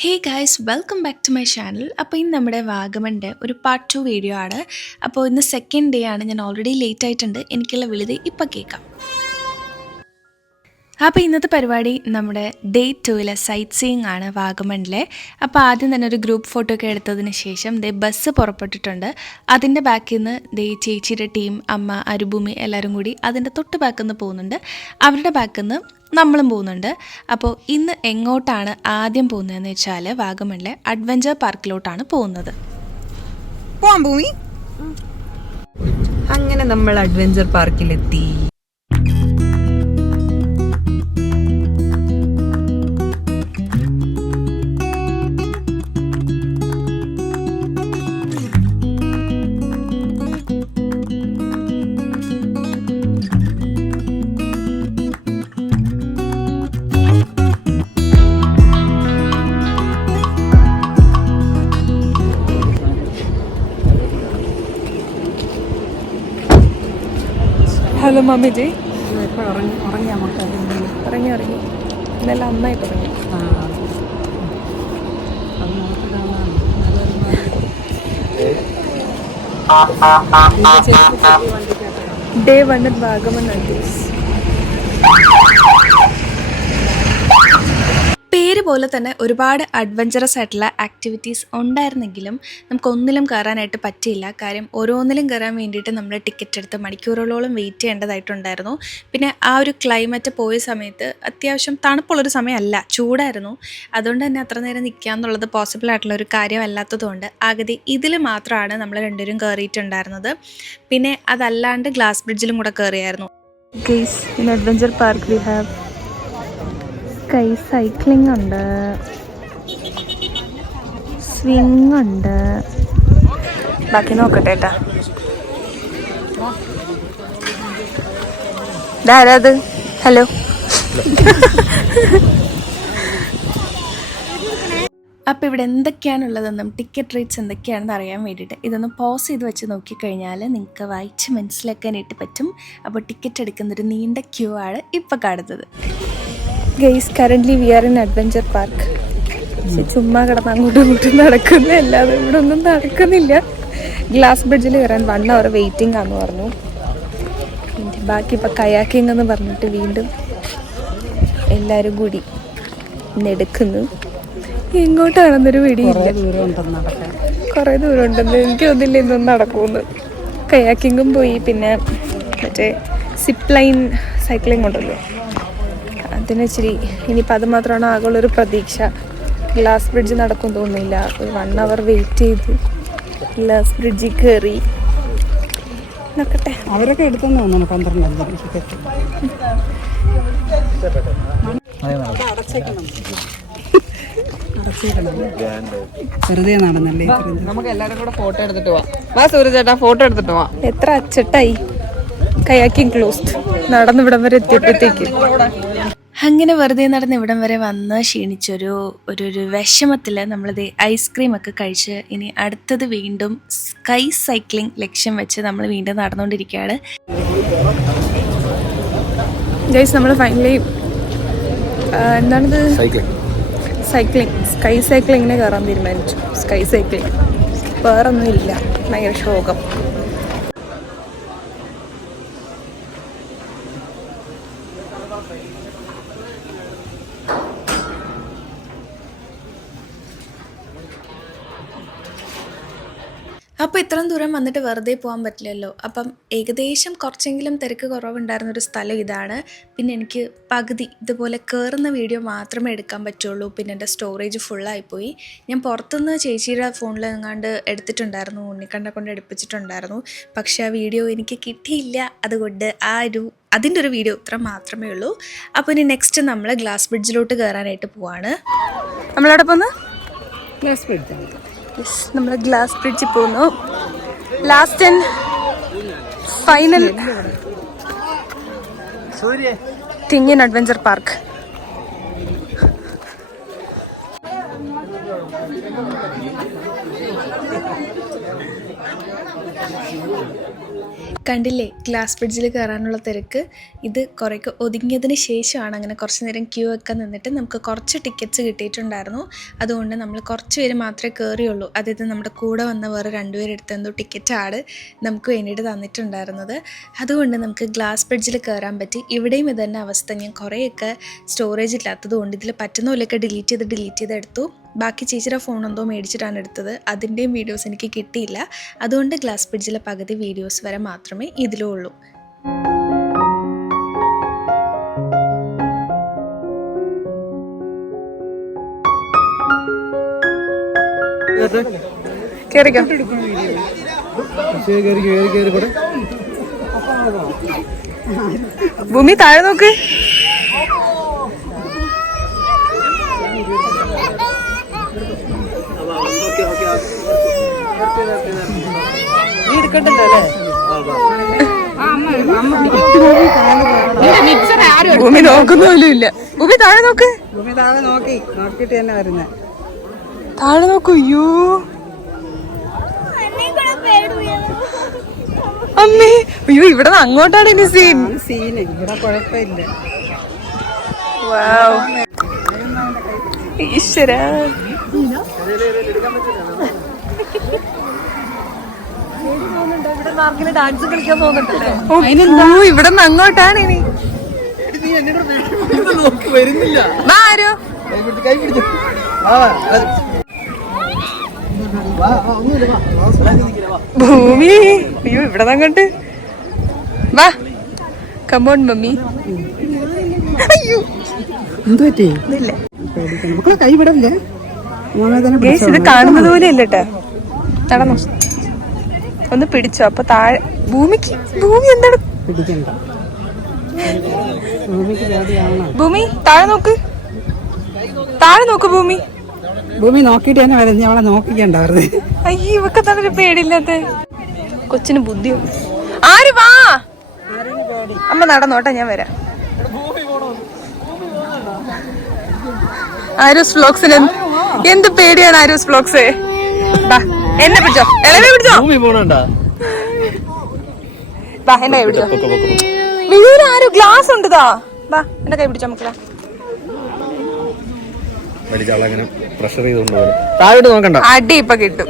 Hey guys welcome back to my channel. അപ്പോൾ ഇന്ന് നമ്മുടെ വാഗമണിൻ്റെ ഒരു പാർട്ട് 2 വീഡിയോ ആണ്. അപ്പോൾ ഇന്ന് സെക്കൻഡ് ഡേ ആണ്. ഞാൻ ഓൾറെഡി ലേറ്റ് ആയിട്ടുണ്ട്. എനിക്കുള്ള വിളിത് ഇപ്പം കേൾക്കാം. അപ്പോൾ ഇന്നത്തെ പരിപാടി നമ്മുടെ ഡേ 2 സൈറ്റ് സീയിങ് ആണ് വാഗമണിലെ. അപ്പോൾ ആദ്യം തന്നെ ഒരു ഗ്രൂപ്പ് ഫോട്ടോ ഒക്കെ എടുത്തതിന് ശേഷം ബസ് പുറപ്പെട്ടിട്ടുണ്ട്. അതിൻ്റെ ബാക്കിൽ നിന്ന് ചേച്ചിയുടെ ടീം, അമ്മ, അരുഭൂമി എല്ലാവരും കൂടി അതിൻ്റെ തൊട്ട് ബാക്കിൽ നിന്ന് പോകുന്നുണ്ട്. അവരുടെ ബാക്കിൽ നിന്ന് നമ്മളും പോകുന്നുണ്ട്. അപ്പോൾ ഇന്ന് എങ്ങോട്ടാണ് ആദ്യം പോകുന്നതെന്ന് വെച്ചാൽ വാഗമണിലെ അഡ്വഞ്ചർ പാർക്കിലോട്ടാണ് പോകുന്നത്. ഭൂമി അങ്ങനെ നമ്മൾ അഡ്വഞ്ചർ പാർക്കിലെത്തി. Hello mummy ji. ഇറങ്ങി ഇന്നെല്ലാം നന്നായിട്ട് ഇറങ്ങി. ഡേ 1 വാഗമൺ നദീസ്. പേര് പോലെ തന്നെ ഒരുപാട് അഡ്വഞ്ചറസ് ആയിട്ടുള്ള ആക്ടിവിറ്റീസ് ഉണ്ടായിരുന്നെങ്കിലും നമുക്കൊന്നിലും കയറാനായിട്ട് പറ്റിയില്ല. കാര്യം ഓരോന്നിലും കയറാൻ വേണ്ടിയിട്ട് നമ്മൾ ടിക്കറ്റ് എടുത്ത് മണിക്കൂറുകളോളം വെയിറ്റ് ചെയ്യേണ്ടതായിട്ടുണ്ടായിരുന്നു. പിന്നെ ആ ഒരു ക്ലൈമറ്റ് പോയ സമയത്ത് അത്യാവശ്യം തണുപ്പുള്ളൊരു സമയമല്ല, ചൂടായിരുന്നു. അതുകൊണ്ട് തന്നെ അത്ര നേരം നിൽക്കുക എന്നുള്ളത് പോസിബിൾ ആയിട്ടുള്ള ഒരു കാര്യമല്ലാത്തതുകൊണ്ട് ആകെ ഇതിൽ മാത്രമാണ് നമ്മൾ രണ്ടുപേരും കയറിയിട്ടുണ്ടായിരുന്നത്. പിന്നെ അതല്ലാണ്ട് ഗ്ലാസ് ബ്രിഡ്ജിലും കൂടെ കയറിയായിരുന്നു. Guys, in adventure park we have sky cycling ഉണ്ട്, സ്വിങ് ഉണ്ട്. ബാക്കി നോക്കട്ടെ ഏട്ടാ. ഇതാരത്? ഹലോ. അപ്പോൾ ഇവിടെ എന്തൊക്കെയാണുള്ളതെന്നും ടിക്കറ്റ് റേറ്റ്സ് എന്തൊക്കെയാണെന്ന് അറിയാൻ വേണ്ടിയിട്ട് ഇതൊന്ന് പോസ് ചെയ്ത് വെച്ച് നോക്കിക്കഴിഞ്ഞാൽ നിങ്ങൾക്ക് വായിച്ച് മനസ്സിലാക്കാനായിട്ട് പറ്റും. അപ്പോൾ ടിക്കറ്റ് എടുക്കുന്നൊരു നീണ്ട ക്യൂ ആണ് ഇപ്പോൾ കാണുന്നത്. Guys, currently we are in adventure park. ചുമ്മാ കിടന്ന് അങ്ങോട്ടും ഇങ്ങോട്ടും നടക്കുന്ന അല്ലാതെ ഇവിടെ ഒന്നും നടക്കുന്നില്ല. ഗ്ലാസ് ബ്രിഡ്ജിൽ കയറാൻ 1 hour വെയിറ്റിംഗ് ആണെന്ന് പറഞ്ഞു. പിന്നെ ബാക്കി ഇപ്പോൾ കയാക്കിംഗ് എന്ന് പറഞ്ഞിട്ട് വീണ്ടും എല്ലാവരും കൂടി ഇന്നെടുക്കുന്നു. എങ്ങോട്ടാണെന്നൊരു പിടിയില്ല. കുറേ ദൂരം ഉണ്ടെന്ന് എനിക്ക് തോന്നില്ല ഇന്നൊന്നും നടക്കുമെന്ന്. കയാക്കിങ്ങും പോയി, പിന്നെ മറ്റേ സിപ്പ് ലൈൻ സൈക്ലിംഗ് ഉണ്ടല്ലോ, അതിന് ഇച്ചിരി ഇനിയിപ്പോൾ അത് മാത്രമാണ് ആകെയുള്ളൊരു പ്രതീക്ഷ. ഗ്ലാസ് ബ്രിഡ്ജ് നടക്കും തോന്നുന്നില്ല. ഒരു 1 hour വെയിറ്റ് ചെയ്ത് ഗ്ലാസ് ബ്രിഡ്ജിൽ കയറി നോക്കട്ടെ. അവരൊക്കെ എടുത്തെന്ന് തോന്നുന്നു 12 വെറുതെ നടന്നല്ലേ. നമുക്ക് എല്ലാവരും കൂടെ ഫോട്ടോ എടുത്തിട്ട് പോവാം. വാ സൂര്യചേട്ടാ, ഫോട്ടോ എടുത്തിട്ട് പോവാം. എത്ര അച്ചട്ടായി. Kayaking closed. നടന്നിവിടം വരെ എത്തിയപ്പോഴത്തേക്ക് അങ്ങനെ വെറുതെ നടന്ന് ഇവിടം വരെ വന്ന് ക്ഷീണിച്ചൊരു വിഷമത്തിൽ നമ്മളിത് ഐസ്ക്രീമൊക്കെ കഴിച്ച് ഇനി അടുത്തത് വീണ്ടും സ്കൈ സൈക്ലിംഗ് ലക്ഷ്യം വെച്ച് നമ്മൾ വീണ്ടും നടന്നുകൊണ്ടിരിക്കുകയാണ്. ഗൈസ്, നമ്മൾ ഫൈനലി എന്താണിത് സൈക്ലിംഗ് സ്കൈ സൈക്ലിങ്ങിനെ കയറാൻ തീരുമാനിച്ചു. സ്കൈ സൈക്ലിംഗ് വേറൊന്നും ഇല്ല, ഭയങ്കര ശോകം. അപ്പോൾ ഇത്രയും ദൂരം വന്നിട്ട് വെറുതെ പോകാൻ പറ്റില്ലല്ലോ. അപ്പം ഏകദേശം കുറച്ചെങ്കിലും തിരക്ക് കുറവുണ്ടായിരുന്നൊരു സ്ഥലം ഇതാണ്. പിന്നെ എനിക്ക് പകുതി ഇതുപോലെ കയറുന്ന വീഡിയോ മാത്രമേ എടുക്കാൻ പറ്റുള്ളൂ. പിന്നെ എൻ്റെ സ്റ്റോറേജ് ഫുള്ളായിപ്പോയി. ഞാൻ പുറത്തുനിന്ന് ചേച്ചിയുടെ ഫോണിൽ എങ്ങാണ്ട് എടുത്തിട്ടുണ്ടായിരുന്നു, ഉണ്ണിക്കണ്ണെ കൊണ്ട് എടുപ്പിച്ചിട്ടുണ്ടായിരുന്നു. പക്ഷേ ആ വീഡിയോ എനിക്ക് കിട്ടിയില്ല. അതുകൊണ്ട് അതിൻ്റെ ഒരു വീഡിയോ ഇത്ര മാത്രമേ ഉള്ളൂ. അപ്പോൾ ഇനി നെക്സ്റ്റ് നമ്മൾ ഗ്ലാസ് ബ്രിഡ്ജിലോട്ട് കയറാനായിട്ട് പോവാണ്. നമ്മളവിടെ പോകുന്നു ഗ്ലാസ് ബ്രിഡ്ജ്. യെസ്, നമ്മൾ ഗ്ലാസ് ബ്രിഡ്ജിൽ പോകുന്നു. Last and final thing in adventure park. കണ്ടില്ലേ ഗ്ലാസ് ബ്രിഡ്ജിൽ കയറാനുള്ള തിരക്ക്. ഇത് കുറേയൊക്കെ ഒതുങ്ങിയതിന് ശേഷമാണ് അങ്ങനെ കുറച്ച് നേരം ക്യൂ ഒക്കെ നിന്നിട്ട് നമുക്ക് കുറച്ച് ടിക്കറ്റ്സ് കിട്ടിയിട്ടുണ്ടായിരുന്നു. അതുകൊണ്ട് നമ്മൾ കുറച്ച് പേര് മാത്രമേ കയറിയുള്ളൂ. അതായത് നമ്മുടെ കൂടെ വന്ന വേറെ 2 പേരെടുത്ത് എന്തോ ടിക്കറ്റാണ് നമുക്ക് വേണ്ടിയിട്ട് തന്നിട്ടുണ്ടായിരുന്നത്. അതുകൊണ്ട് നമുക്ക് ഗ്ലാസ് ബ്രിഡ്ജിൽ കയറാൻ പറ്റി. ഇവിടെയും ഇത് തന്നെ അവസ്ഥ. ഞാൻ കുറേയൊക്കെ സ്റ്റോറേജ് ഇല്ലാത്തത് കൊണ്ട് ഇതിൽ പറ്റുന്ന പോലെയൊക്കെ ഡിലീറ്റ് ചെയ്ത് എടുത്തു. ബാക്കി ചേച്ചിയുടെ ഫോൺ എന്തോ മേടിച്ചിട്ടാണ് എടുത്തത്. അതിൻ്റെയും വീഡിയോസ് എനിക്ക് കിട്ടിയില്ല. അതുകൊണ്ട് ഗ്ലാസ് ബ്രിഡ്ജിലെ പകുതി വീഡിയോസ് വരെ മാത്രമേ ഇതിലും ഉള്ളൂ. ഭൂമി താഴെ നോക്ക്. നീ എടുക്കണ്ടല്ലോ അല്ലേ? ഭൂമി നോക്കുന്നോലും ഇല്ല. ഭൂമി താഴെ നോക്ക്. ഭൂമി താഴെ നോക്കിട്ട് തന്നെ വരുന്നേ. താഴെ നോക്കൂ. അയ്യോ അമ്മേ, അയ്യോ ഇവിടെ നിന്ന് അങ്ങോട്ടാണ് ഇനി സീൻ. ഇവിടെ കുഴപ്പമില്ല. ഈശ്വര, ഡാൻസ് കളിക്കാൻ പോകുന്നുണ്ടല്ലേ? ഇവിടെ നിന്ന് അങ്ങോട്ടാണ് ഇനി. ആരോ ഭൂമി, അയ്യോ ഇവിടെ നിന്ന് അങ്ങോട്ട് വാ. Come on mummy. അയ്യോ എന്ത് പറ്റി? കൈ വിടല്ലേ? ഇത് കാണുന്നത് പോലെ അല്ലട്ടാ. നടന്നു ഒന്ന് പിടിച്ചോ. അപ്പൊ താഴെ ഭൂമിക്ക്. ഭൂമി എന്താണ് പിടിക്കണ്ട? ഭൂമി താഴെ നോക്ക്. താഴെ നോക്ക് ഭൂമി. ഭൂമി നോക്കിട്ട് തന്നെ വരുന്ന അവളെ നോക്കിക്കണ്ടായിരുന്നു. അയ്യോ ഇവക്ക് തന്നെ പേടിയില്ലാത്ത കൊച്ചിന് ബുദ്ധിയോ. ആര് വാ. അമ്മ നടന്നോട്ടെ, ഞാൻ വരാം. ആരോസ് വ്ലോഗ്സിന് എന്ത് പേടിയാണ് ആരോസ് വ്ലോഗ്സ്. എന്നെ പിടിച്ചോ, എന്നെ പിടിച്ചോ. എന്നെ കൈ പിടിച്ചോ. വീട് ആരോ ഗ്ലാസ് ഉണ്ട്. എന്റെ കൈ പിടിച്ചോ മക്കളെ. അടി ഇപ്പൊ കിട്ടും.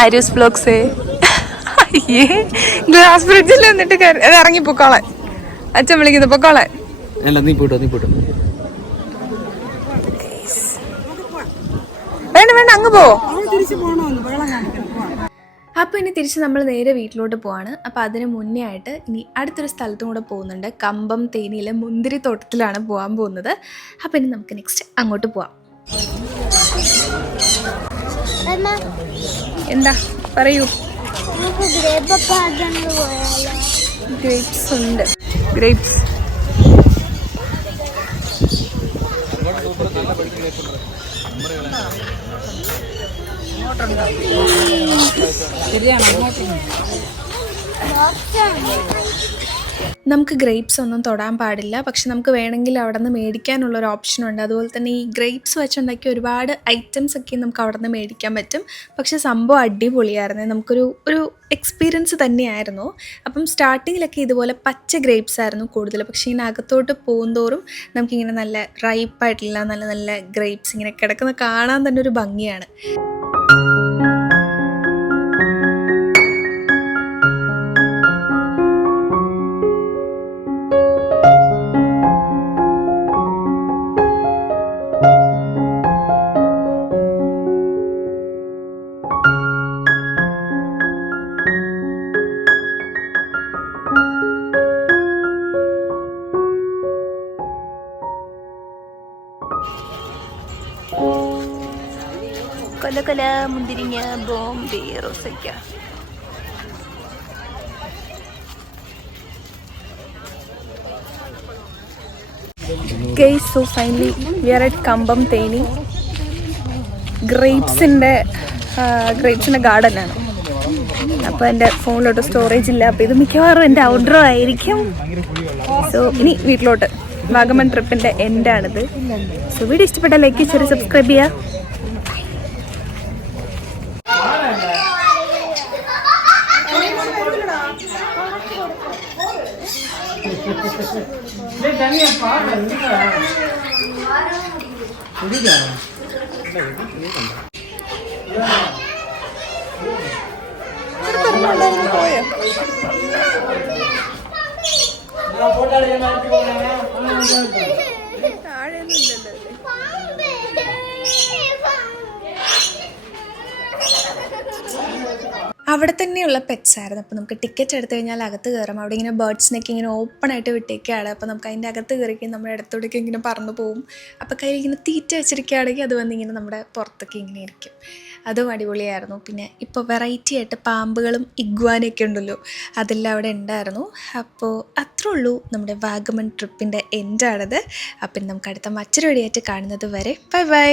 ആരോസ് വ്ലോഗ്സ് ഗ്ലാസ് ബ്രിഡ്ജിൽ വന്നിട്ട് ഇറങ്ങി പൊക്കോളെ. അച്ഛൻ വിളിക്കുന്നു പൊക്കോളെ. വേണ്ട അങ്ങ് പോ. അപ്പോൾ ഇനി തിരിച്ച് നമ്മൾ നേരെ വീട്ടിലോട്ട് പോവാണ്. അപ്പോൾ അതിന് മുന്നേ ആയിട്ട് ഇനി അടുത്തൊരു സ്ഥലത്തും കൂടെ പോകുന്നുണ്ട്. കമ്പം തേനിയിലെ മുന്തിരി തോട്ടത്തിലാണ് പോകാൻ പോകുന്നത്. അപ്പോൾ ഇനി നമുക്ക് നെക്സ്റ്റ് അങ്ങോട്ട് പോവാം. എന്താ പറയൂ. ഗ്രേപ്സ് ഉണ്ട്. ഗ്രേപ്സ് നമുക്ക് ഗ്രേപ്സ് ഒന്നും തൊടാൻ പാടില്ല. പക്ഷെ നമുക്ക് വേണമെങ്കിൽ അവിടെ നിന്ന് മേടിക്കാനുള്ളൊരു ഓപ്ഷനുണ്ട്. അതുപോലെ തന്നെ ഈ ഗ്രേപ്സ് വെച്ചുണ്ടാക്കിയ ഒരുപാട് ഐറ്റംസ് ഒക്കെ നമുക്ക് അവിടെ നിന്ന് മേടിക്കാൻ പറ്റും. പക്ഷെ സംഭവം അടിപൊളിയായിരുന്നു. നമുക്കൊരു എക്സ്പീരിയൻസ് തന്നെയായിരുന്നു. അപ്പം സ്റ്റാർട്ടിങ്ങിലൊക്കെ ഇതുപോലെ പച്ച ഗ്രേപ്സ് ആയിരുന്നു കൂടുതൽ. പക്ഷേ ഇതിനകത്തോട്ട് പോകുന്തോറും നമുക്കിങ്ങനെ നല്ല റൈപ്പായിട്ടുള്ള നല്ല നല്ല ഗ്രേപ്സ് ഇങ്ങനെ കിടക്കുന്ന കാണാൻ തന്നെ ഒരു ഭംഗിയാണ്. കൊല മുന്തിരിങ്ങ, Bombay, റോസയ്ക്ക. Guys, so finally we are at കമ്പം തേനി. ഗ്രേപ്സിൻ്റെ ഗാർഡനാണ്. അപ്പോൾ എൻ്റെ ഫോണിലോട്ട് സ്റ്റോറേജ് ഇല്ല. അപ്പോൾ ഇത് മിക്കവാറും എൻ്റെ ഔട്ട്ഡോർ ആയിരിക്കും. സോ ഇനി വീട്ടിലോട്ട്. വാഗമൺ ട്രിപ്പിൻ്റെ എൻഡാണിത്. സോ വീഡിയോ ഇഷ്ടപ്പെട്ടാൽ ലൈക്ക് ചെയ്ത് സബ്സ്ക്രൈബ് ചെയ്യുക. പോയോ? അവിടെ തന്നെയുള്ള പെറ്റ്സ് ആയിരുന്നു. അപ്പോൾ നമുക്ക് ടിക്കറ്റ് എടുത്തു കഴിഞ്ഞാൽ അകത്ത് കയറാം. അവിടെ ഇങ്ങനെ ബേർഡ്സിനൊക്കെ ഇങ്ങനെ ഓപ്പൺ ആയിട്ട് വിട്ടേക്കാണ്. അപ്പോൾ നമുക്ക് അതിൻ്റെ അകത്ത് കയറിക്കും നമ്മുടെ അടുത്തോടേക്ക് ഇങ്ങനെ പറന്നു പോകും. അപ്പോൾ കയ്യിൽ ഇങ്ങനെ തീറ്റ വെച്ചിരിക്കുകയാണെങ്കിൽ അത് വന്ന് ഇങ്ങനെ നമ്മുടെ പുറത്തൊക്കെ ഇങ്ങനെ ഇരിക്കും. അതും അടിപൊളിയായിരുന്നു. പിന്നെ ഇപ്പോൾ വെറൈറ്റി ആയിട്ട് പാമ്പുകളും ഇഗ്വാനൊക്കെ ഉണ്ടല്ലോ, അതെല്ലാം അവിടെ ഉണ്ടായിരുന്നു. അപ്പോൾ അത്രേ ഉള്ളൂ നമ്മുടെ വാഗമൺ ട്രിപ്പിൻ്റെ എൻഡാണത്. അപ്പം നമുക്ക് അടുത്ത മറ്റൊരു വീഡിയോ ആയിട്ട് കാണുന്നത് വരെ ബൈ ബൈ.